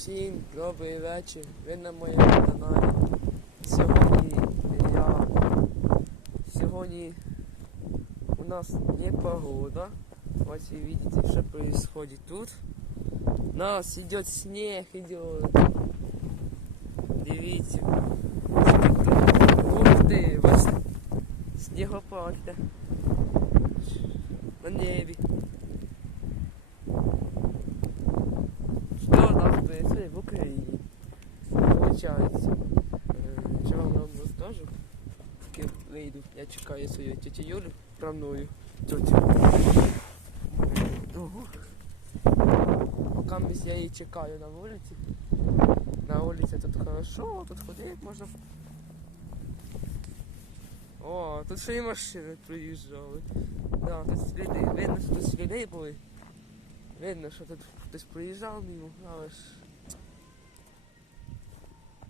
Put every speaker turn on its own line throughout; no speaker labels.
Всім добрий вечір. Ви на моєму каналі. Сьогодні я сьогодні у нас непогода. Вот вы видите, что происходит тут. У нас идет снег, идет. Дивіться. Ух ти, ось снігопад. На небі. Що нас происходит в Україні? Е, Що вам вам розкажу? Поки вийду. Я чекаю свою тетю Юлю правною тетю. Ого. Поки я її чекаю на вулиці. На вулиці тут хорошо, тут ходити можна. О, тут ще й машини приїжджали. Да, тут сліди. Видно, що тут сліди були. Видно, що тут хтось приїжджав мимо, але ж. Тут ще. Так засипаю. Не, я не потягну. Ей, какой идет на снег. До снегу портится,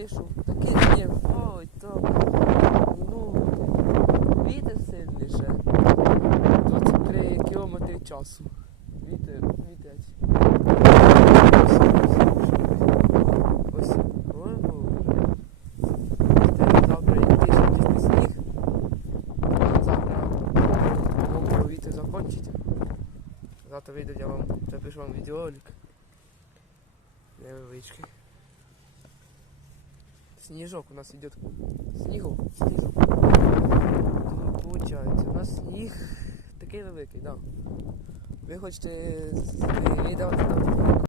Вийшов, такий сніг валить, то ну, вітер сильніше. 23 км часу. Вітер, вітець. Ось, ой, боже. Це завтра йти сніг. Завтра мокро вітер закончить. Завтра я вам запишу вам відеоролик. Невеличкий. Снежок у нас идет. Снігу, снизу. Получається. У нас сніг такий великий, да. Ви хочете там